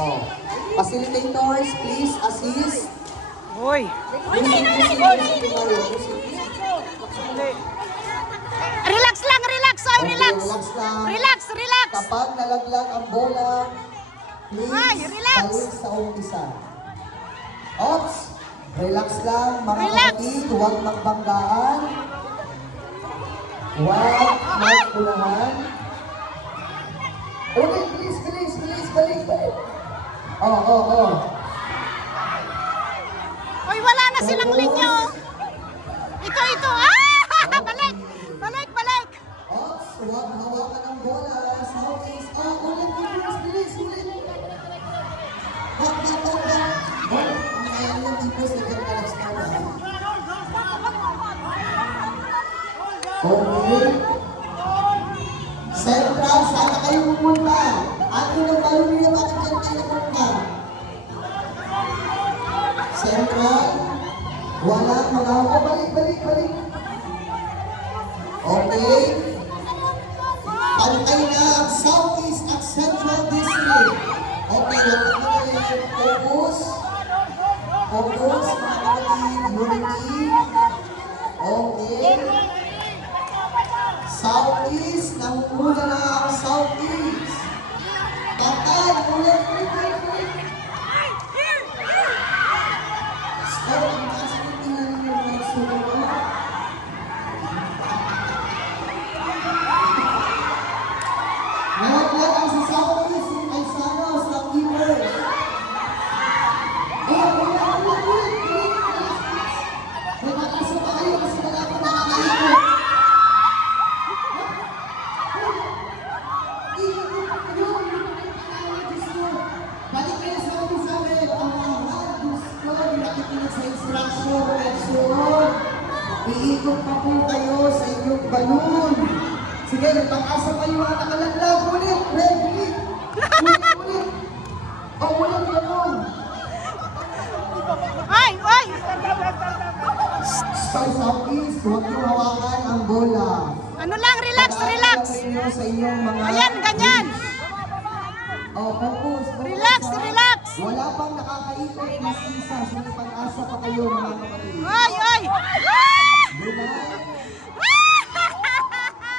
Oh. Facilitators, please assist. Uy. Relax lang, relax. Oy, relax. Relax, relax. Kapag nalaglag ang bola, please Ay, relax. balik sa umpisa. Ops, relax lang mga Relax. kapatid, huwag magbanggaan. Huwag magpulahan. Okay, please, balik. Oh. Uy, wala na silang linyo. Ito. Ah! Balik. Ops, huwag hawakan ang bola. Southeast. Bilis. Hop. Ang kaya niyang tipos na relax na ba? Okay. Central, saan kayo pupunta? Ano ng balo niya, bakit dyan kayo pupunta? Central, walang mga balik. Okay. Pantay na ang Southeast at Central District. Okay, focus, mga kapatid, unity. Okay. Southeast, nangunguna na ang Southeast. Patay, ulit. Stop, ang taas ng tingnan ninyo mga sumunod. Nalaglag ang sa Southeast, yung Paisano, sa keepers. Ulit. May makasa pa kayo kasi wala pa nakakaikot. Balik kayo sa umpisa, gusto, nakikinig sa instruction, reaksyon. Iikot pa po kayo sa inyong balon. Sige, nagpag-asa pa yung mga nakalaglag. Ulit. Ulit ganun. Ay! Sa Southeast, huwag niyo hawakan ang bola. Ano lang, relax. Sa inyong mga... Ayan, ganyan. Focus. Relax. Wala pang nakakaikot na isa. Sige, pag-asa pa kayo mga kapatid. Ay! Relax.